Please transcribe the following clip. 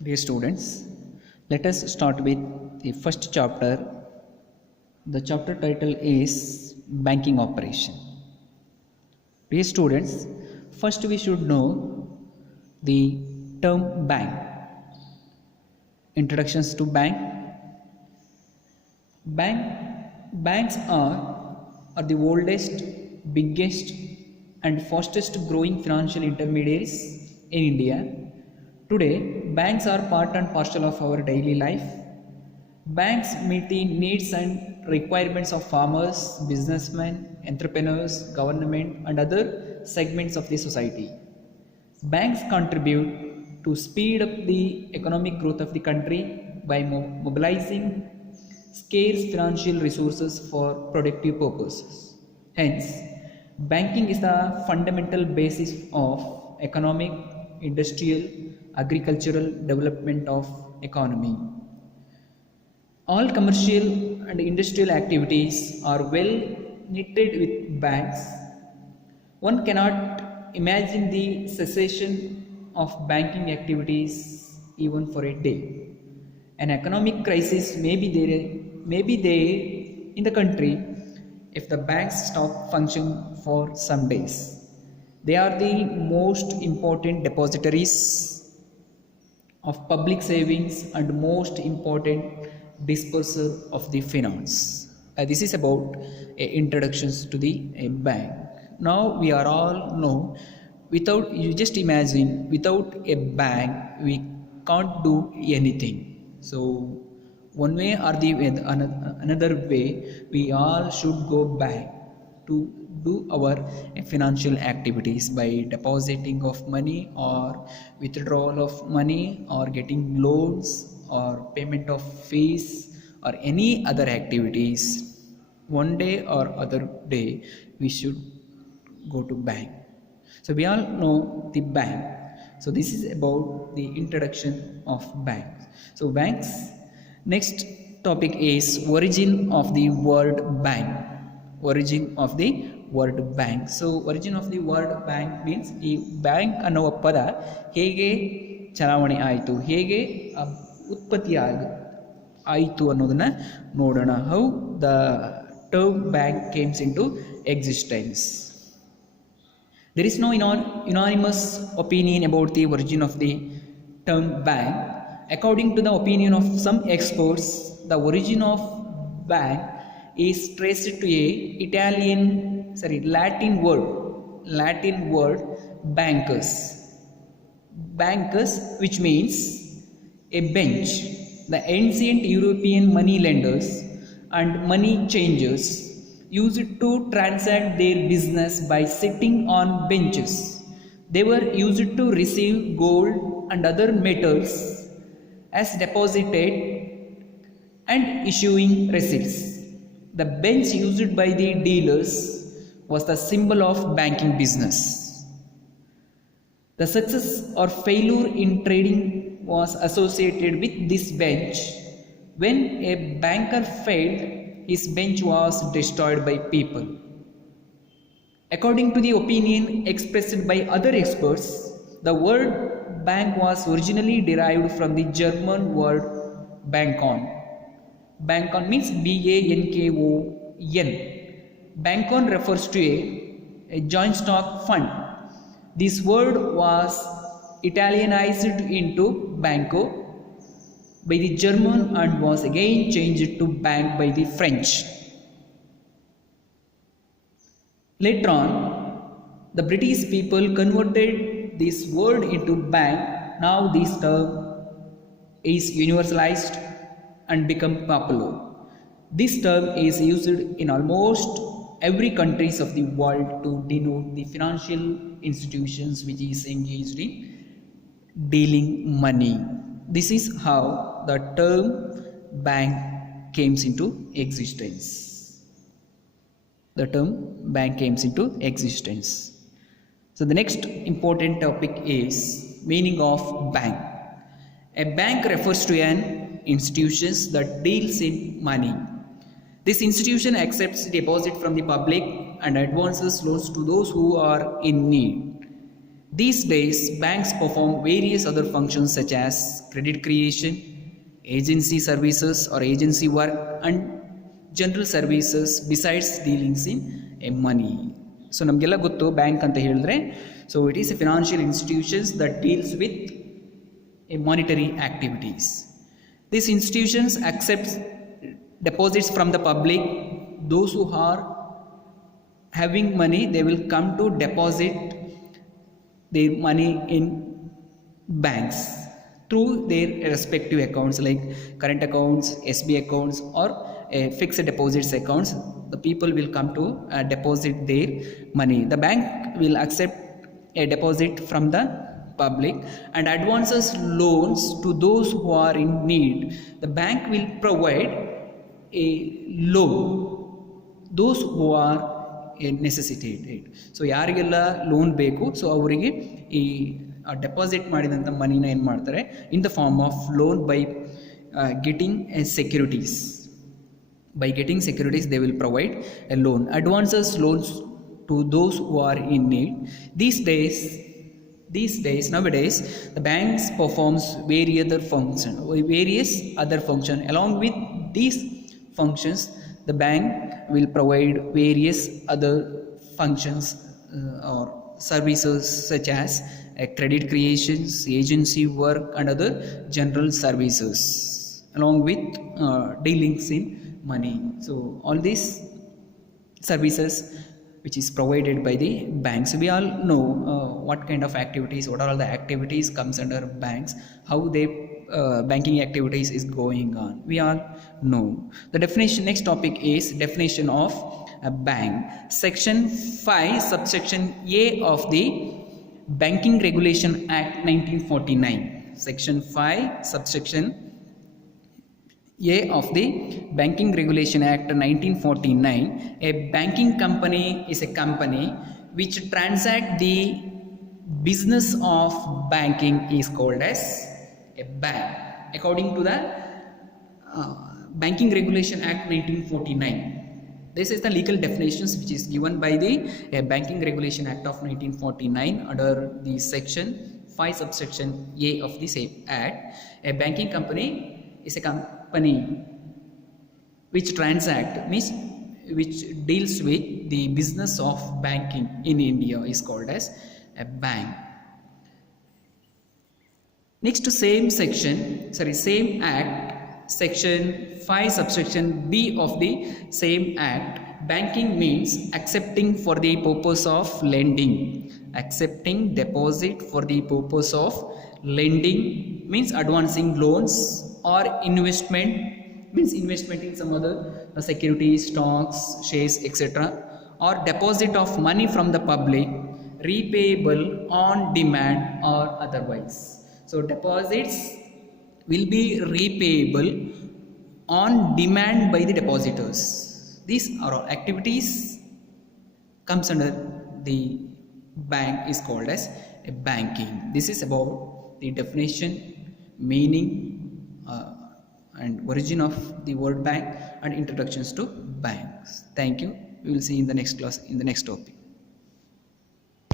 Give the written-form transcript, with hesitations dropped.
Dear students, let us start with the first chapter. The chapter title is Banking Operation. Dear students, first we should know the term bank. Introductions to bank. Banks are the oldest, biggest, and fastest growing financial intermediaries in India. Today, banks are part and parcel of our daily life. Banks meet the needs and requirements of farmers, businessmen, entrepreneurs, government, and other segments of the society. Banks contribute to speed up the economic growth of the country by mobilizing scarce financial resources for productive purposes. Hence, banking is the fundamental basis of economic, industrial, agricultural development of economy. All commercial and industrial activities are well knitted with banks. One cannot imagine the cessation of banking activities even for a day. An economic crisis may be there in the country if the banks stop functioning for some days. They are the most important depositories of public savings and most important disperser of the finance. This is about introductions to the bank. Now we are all know, without, you just imagine, without a bank we can't do anything. So one way or the another way, we all should go back to do our financial activities by depositing of money or withdrawal of money or getting loans or payment of fees or any other activities. One day or other day we should go to bank. So we all know the bank. So this is about the introduction of banks. So banks. Next topic is origin of the word bank. Origin of the word bank. So origin of the word bank means ಈ bank ಅನ್ನುವ ಪದ ಹೇಗೆ ಚಲಾವಣೆ ಆಯಿತು, ಹೇಗೆ ಉತ್ಪತ್ತಿ ಆಯಿತು ಅನ್ನೋದನ್ನ ನೋಡೋಣ. How the term bank came into existence. There is no unanimous opinion about the origin of the term bank. According to the opinion of some experts, the origin of bank is traced to a Latin word bancus. Bancus, which means a bench. The ancient European money lenders and money changers used to transact their business by sitting on benches. They were used to receive gold and other metals as deposited and issuing receipts. The bench used by the dealers was the symbol of banking business. The success or failure in trading was associated with this bench. When a banker failed, his bench was destroyed by people. According to the opinion expressed by other experts, the word bank was originally derived from the German word Bankon. Bankon means B-A-N-K-O-N. Bankon refers to a joint stock fund. This word was Italianized into banco by the German and was again changed to bank by the French. Later on, the British people converted this word into bank. Now this term is universalized and become popular. This term is used in almost every countries of the world to denote the financial institutions which is engaged in dealing money. This is how the term bank came into existence. The term bank came into existence. So the next important topic is meaning of bank. A bank refers to an institution that deals in money. This institution accepts deposit from the public and advances loans to those who are in need. These days banks perform various other functions such as credit creation, agency services or agency work, and general services besides dealings in money. So ನಮಗೆಲ್ಲ ಗೊತ್ತು bank ಅಂತ ಹೇಳಿದ್ರೆ, so it is a financial institutions that deals with a monetary activities. These institutions accept deposits from the public. Those who are having money, they will come to deposit their money in banks through their respective accounts like current accounts, SB accounts, or fixed deposits accounts. The people will come to deposit their money. The bank will accept a deposit from the public and advances loans to those who are in need. The bank will provide a loan those who are necessitated. So ಯಾರಿಗೆಲ್ಲ loan ಬೇಕು, so ಅವರಿಗೆ ಈ deposit ಮಾಡಿದಂಥ ಮನಿನ ಏನು ಮಾಡ್ತಾರೆ, in the form of loan by getting securities. By getting securities, they will provide a loan. Advances loans to those who are in need. These days, nowadays, the banks performs various other function. Along with these functions, the bank will provide various other functions or services such as credit creations, agency work, and other general services, along with dealings in money. So all these services which is provided by the banks, we all know what kind of activities, what are all the activities comes under banks, how they banking activities is going on, we all know. The definition, next topic is definition of a bank. Section 5 subsection A of the Banking Regulation Act 1949. Section 5 subsection A of the Banking Regulation Act 1949. A banking company is a company which transact the business of banking is called as a bank, according to the Banking Regulation Act 1949. This is the legal definitions which is given by the Banking Regulation Act of 1949 under the section 5 subsection A of the same act. A banking company is a company which transact, means which deals with the business of banking in India is called as a bank. Next to same act, section 5 subsection B of the same act, banking means accepting for the purpose of lending. Accepting deposit for the purpose of lending means advancing loans, or investment means investment in some other securities, stocks, shares, etc., or deposit of money from the public, repayable on demand or otherwise. So deposits will be repayable on demand by the depositors. These are all activities comes under the bank is called as a banking. This is about the definition, meaning, and origin of the word bank, and introductions to banks. Thank you. We will see in the next class in the next topic.